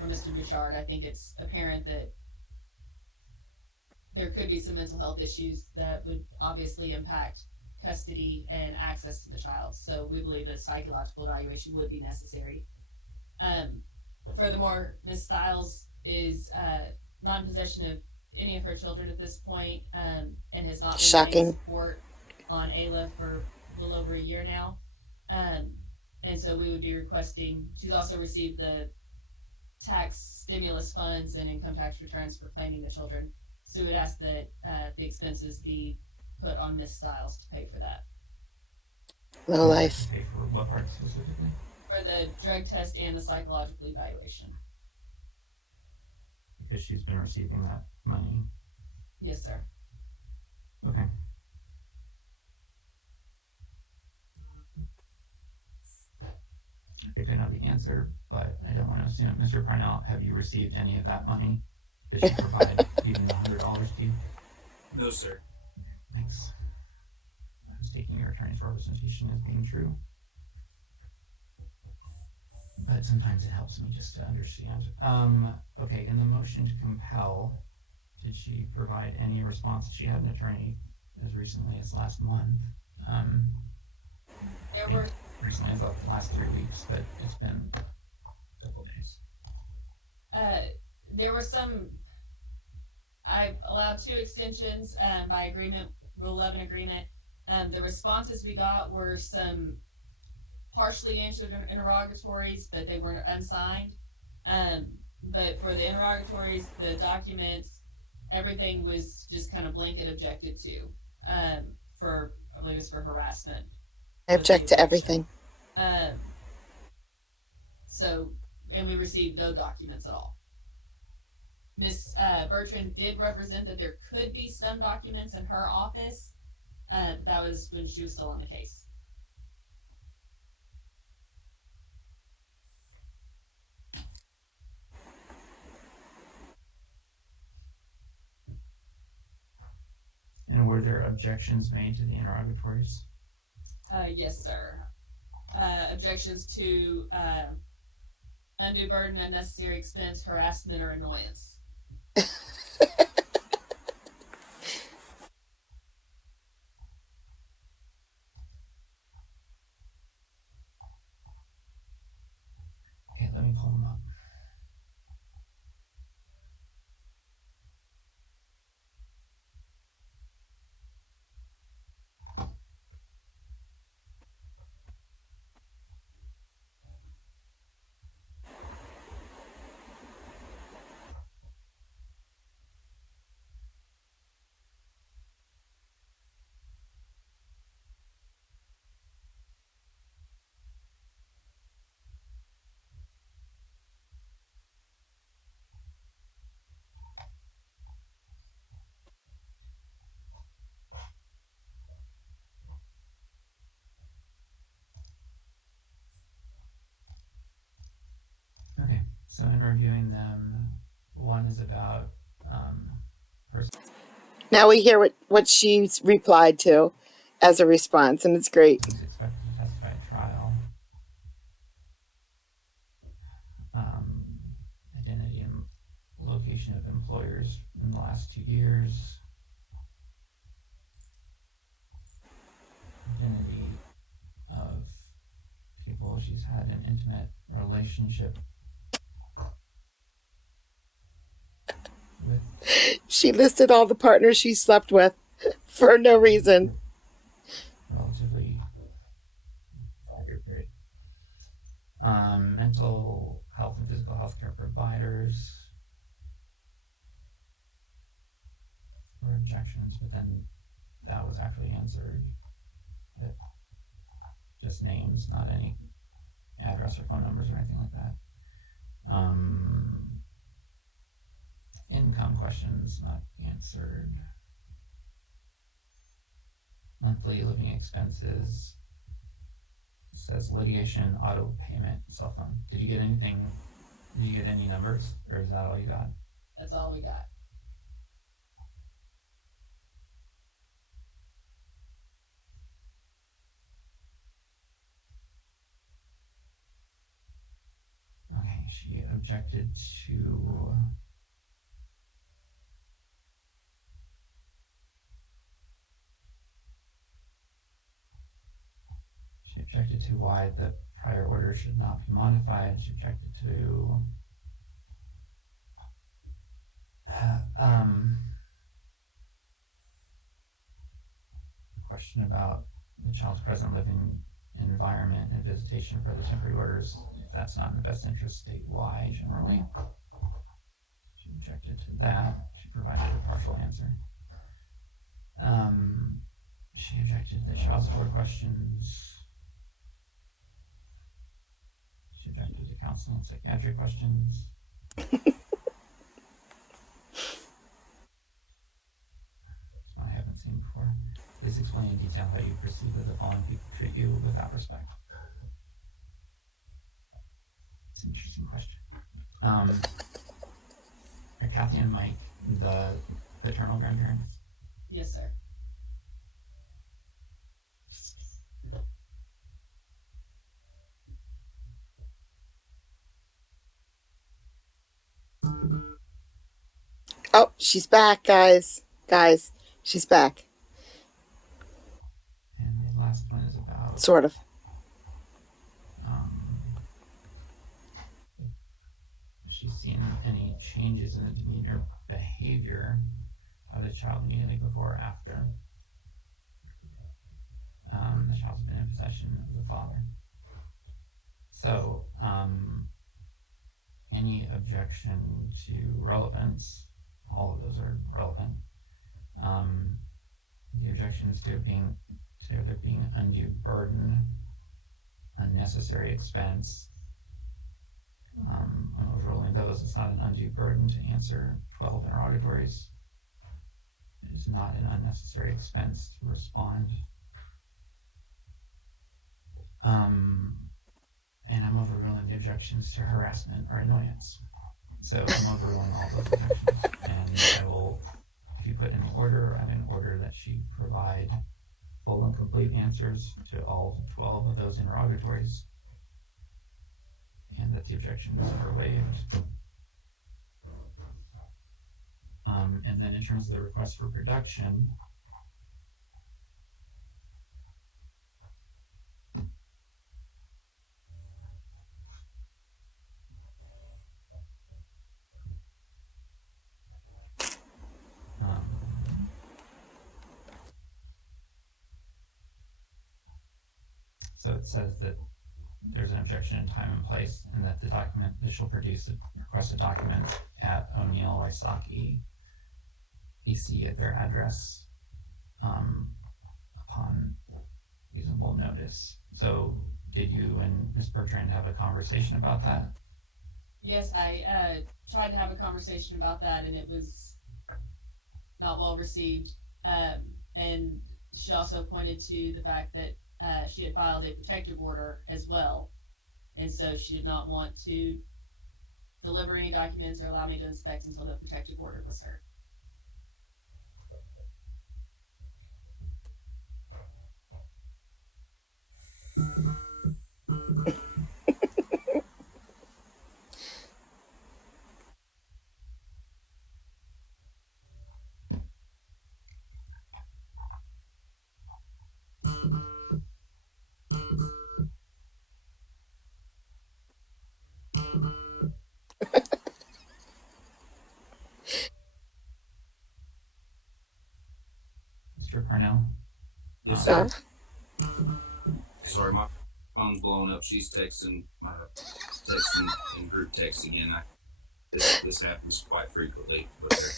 from Mr. Bouchard, I think it's apparent that there could be some mental health issues that would obviously impact custody and access to the child. So we believe a psychological evaluation would be necessary. Furthermore, Ms. Stiles is not in possession of any of her children at this point and has not been getting support on ALA for a little over a year now. And so we would be requesting, she's also received the tax stimulus funds and income tax returns for claiming the children. So we would ask that the expenses be put on Ms. Stiles to pay for that. Low life. Pay for what part specifically? For the drug test and the psychological evaluation. Because she's been receiving that money. Yes, sir. Okay. I could know the answer, but I don't want to assume. Mr. Parnell, have you received any of that money? Did she provide even the $100 to you? No, sir. Thanks. I was taking your attorney's representation as being true. But sometimes it helps me just to understand. Okay, in the motion to compel, did she provide any response? She had an attorney as recently as last month. There were Recently as the last 3 weeks, but it's been a couple days. there were some. I allowed 2 extensions by agreement, Rule 11 agreement. The responses we got were some partially answered interrogatories, but they weren't unsigned. But for the interrogatories, the documents, everything was just kind of blanket objected to. For, I believe it's for harassment. I object to everything. So, and we received no documents at all. Ms. Bertrand did represent that there could be some documents in her office. That was when she was still on the case. And were there objections made to the interrogatories? Yes, sir. Objections to undue burden, unnecessary expense, harassment, or annoyance. Okay, let me pull them up. Okay, so in reviewing them, one is about her. Now we hear what she's replied to as a response, and it's great. She's expected to testify at trial. Identity and location of employers in the last 2 years. Identity of people she's had an intimate relationship with. She listed all the partners she slept with for no reason. Relatively 5-year period. Mental health and physical health care providers. Or objections, but then that was actually answered with just names, not any address or phone numbers or anything like that. Income questions not answered. Monthly living expenses. It says litigation, auto payment, cell phone. Did you get anything? Did you get any numbers, or is that all you got? That's all we got. Okay, she objected to why the prior order should not be modified. She objected to a question about the child's present living environment and visitation for the temporary orders. If that's not in the best interest statewide generally. She objected to that. She provided a partial answer. She objected to the child support questions. She objected to counseling and psychiatric questions. I haven't seen before. Please explain in detail how you proceed with the following people treat you without respect. That's an interesting question. Are Kathy and Mike the paternal grandparents? Yes, sir. Oh, she's back, guys. Guys, she's back. And the last one is about... Sort of. She's seen any changes in the demeanor behavior of the child immediately before or after the child's been in possession of the father. So, any objection to relevance, all of those are relevant. The objections to there being undue burden, unnecessary expense, I'm overruling those. It's not an undue burden to answer 12 interrogatories. It is not an unnecessary expense to respond. And I'm overruling the objections to harassment or annoyance. So I'm overruling all those objections. And I will, if you put in the order, I'm in order that she provide full and complete answers to all 12 of those interrogatories, and that the objections are waived. And then in terms of the request for production, so it says that there's an objection in time and place, and that the document that she'll produce the requested document at O'Neill, Waisaki, BC at their address upon reasonable notice. So did you and Ms. Bertrand have a conversation about that? Yes, I tried to have a conversation about that, and it was not well received. And she also pointed to the fact that she had filed a protective order as well, and so she did not want to deliver any documents or allow me to inspect until the protective order was served. Mr. Parnell? Yes, sir. Sorry, my phone's blowing up. She's texting in group text again. This happens quite frequently with her.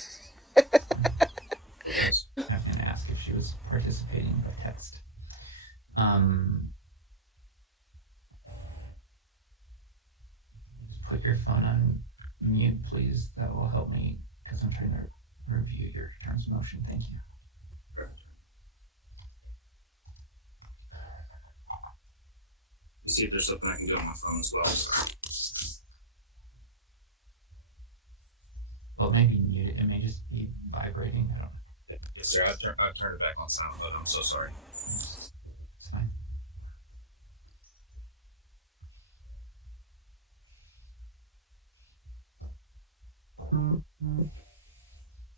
Yes. I was going to ask if she was participating by text. Just put your phone on mute, please. That will help me, because I'm trying to review your terms of motion. Thank you. See if there's something I can do on my phone as well. Well, maybe mute it. It may just be vibrating. I don't know. Yes, sir. I turned it back on silent mode. I'm so sorry. It's fine.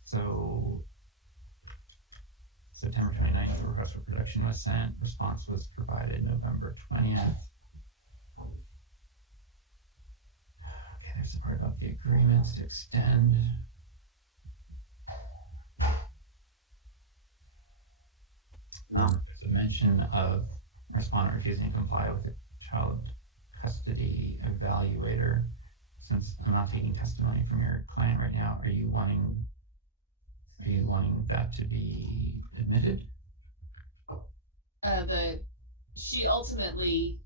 So, September 29th, the request for production was sent. Response was provided November 20th. Okay, there's the part about the agreements to extend. There's a mention of respondent refusing to comply with the child custody evaluator. Since I'm not taking testimony from your client right now, are you wanting that to be admitted? She ultimately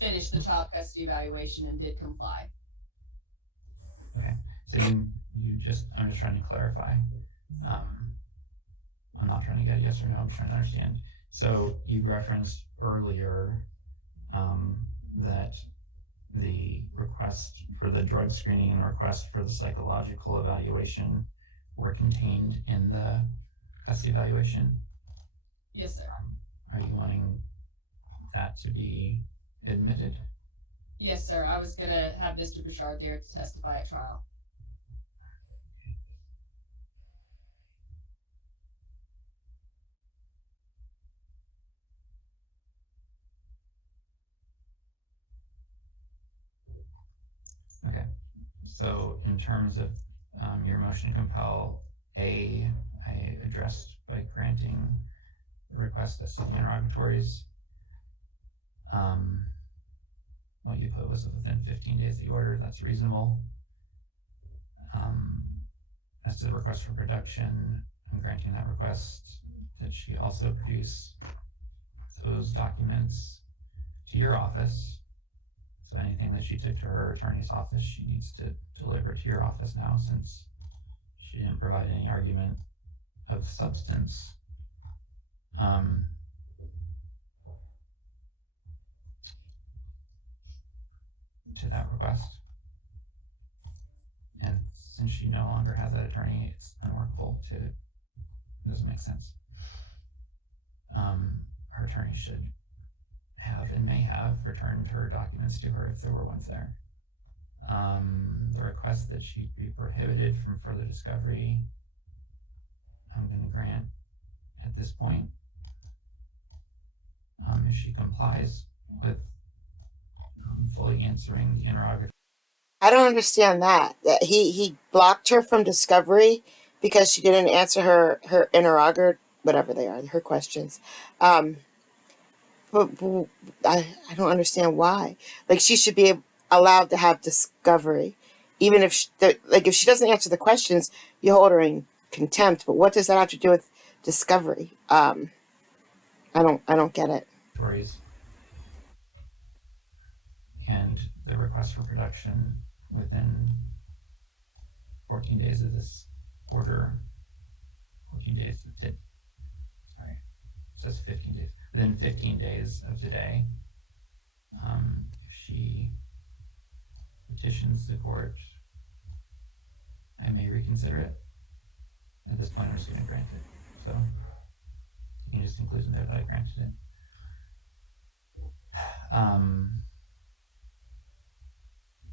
finished the child custody evaluation and did comply. Okay, so I'm just trying to clarify. I'm not trying to get a yes or no, I'm trying to understand. So you referenced earlier that the request for the drug screening and the request for the psychological evaluation were contained in the custody evaluation? Yes, sir. Are you wanting that to be admitted? Yes, sir. I was going to have Mr. Bouchard there to testify at trial. Okay. So in terms of your motion to compel, I addressed by granting the request as to the interrogatories. What you put was within 15 days of the order. That's reasonable. As to the request for production, I'm granting that request. That she also produce those documents to your office. So anything that she took to her attorney's office, she needs to deliver to your office now, since she didn't provide any argument of substance. To that request. And since she no longer has that attorney, it's unworkable to, it doesn't make sense. Her attorney should have and may have returned her documents to her if there were ones there. The request that she be prohibited from further discovery, I'm going to grant at this point. If she complies with fully answering the interrogatory. I don't understand that. That he blocked her from discovery because she didn't answer her interrogatory, whatever they are, her questions. But I don't understand why. Like, she should be allowed to have discovery, even if if she doesn't answer the questions, you hold her in contempt. But what does that have to do with discovery? I don't get it. And the request for production within 14 days of this order, 14 days, sorry, it says 15 days, within 15 days of today, if she petitions the court, I may reconsider it. At this point, I'm just going to grant it. So you can just include in there that I granted it.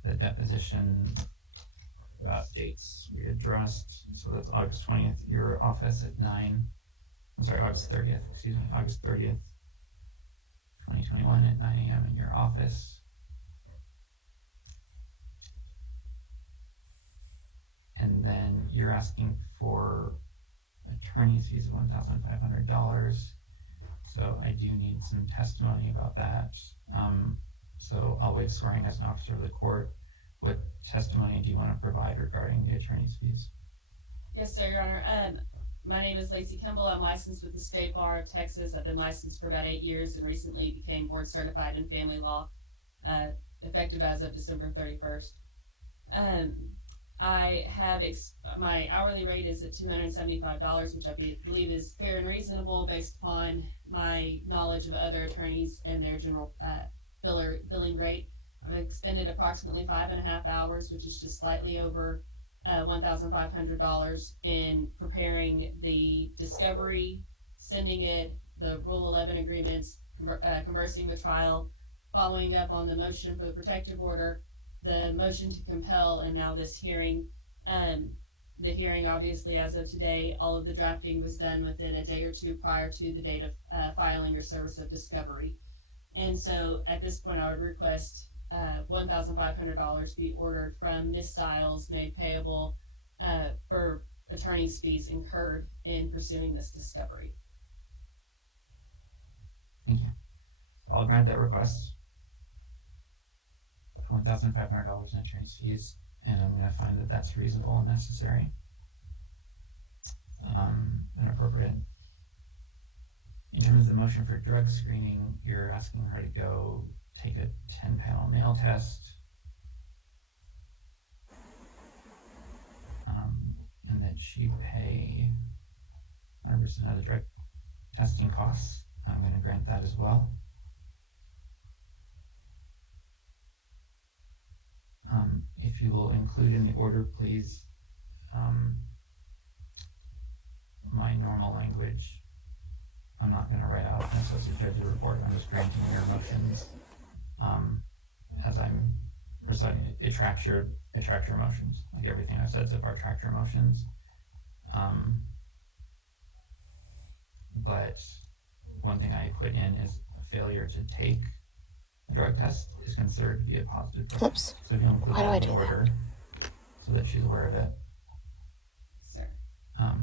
The deposition about dates we addressed. So that's August 20th, your office at August 30th, excuse me, August 30th, 2021 at 9 a.m. in your office. And then you're asking for attorney's fees of $1,500. So I do need some testimony about that. So I'll waive swearing as an officer of the court. What testimony do you want to provide regarding the attorney's fees? Yes, sir, Your Honor. My name is Lacey Kimball. I'm licensed with the State Bar of Texas. I've been licensed for about 8 years and recently became board certified in family law, effective as of December 31st. I have my hourly rate is at $275, which I believe is fair and reasonable based upon my knowledge of other attorneys and their general billing rate. I've expended approximately 5.5 hours, which is just slightly over $1,500 in preparing the discovery, sending it, the Rule 11 agreements, conversing with trial, following up on the motion for the protective order, the motion to compel, and now this hearing. The hearing, obviously, as of today, all of the drafting was done within a day or two prior to the date of filing or service of discovery. And so at this point, I would request $1,500 be ordered from Ms. Stiles, made payable for attorney's fees incurred in pursuing this discovery. Thank you. I'll grant that request. $1,500 in attorney's fees, and I'm going to find that that's reasonable and necessary and appropriate. In terms of the motion for drug screening, you're asking her to go take a 10-panel nail test, and that she pay 100% of the drug testing costs. I'm going to grant that as well. you will include in the order, please, my normal language. I'm not going to write out an associate judge's report. I'm just granting your motions as I'm reciting it. It tracks your motions. Like everything I've said so far tracks your motions. But one thing I put in is failure to take a drug test is considered to be a positive. Oops. So if you'll include Why do that I in the do order so that she's aware of it. Sir. I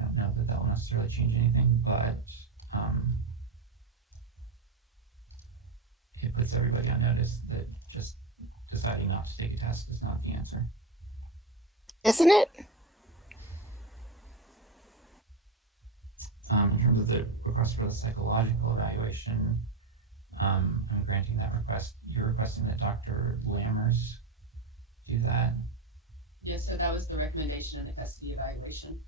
don't know that will necessarily change anything, but it puts everybody on notice that just deciding not to take a test is not the answer. Isn't it? In terms of the request for the psychological evaluation, I'm granting that request. You're requesting that Dr. Lammers do that. Yes, so that was the recommendation in the custody evaluation.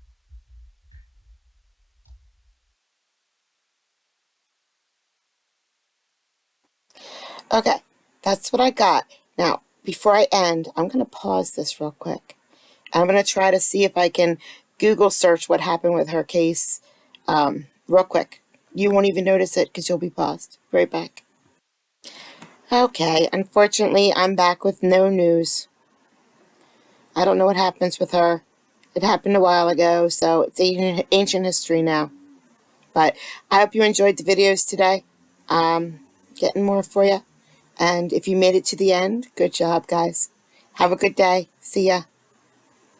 Okay, that's what I got. Now, before I end, I'm going to pause this real quick. I'm going to try to see if I can Google search what happened with her case real quick. You won't even notice it because you'll be paused. Right back. Okay, unfortunately, I'm back with no news. I don't know what happens with her. It happened a while ago, so it's ancient history now. But I hope you enjoyed the videos today. Getting more for you. And if you made it to the end, good job, guys. Have a good day. See ya.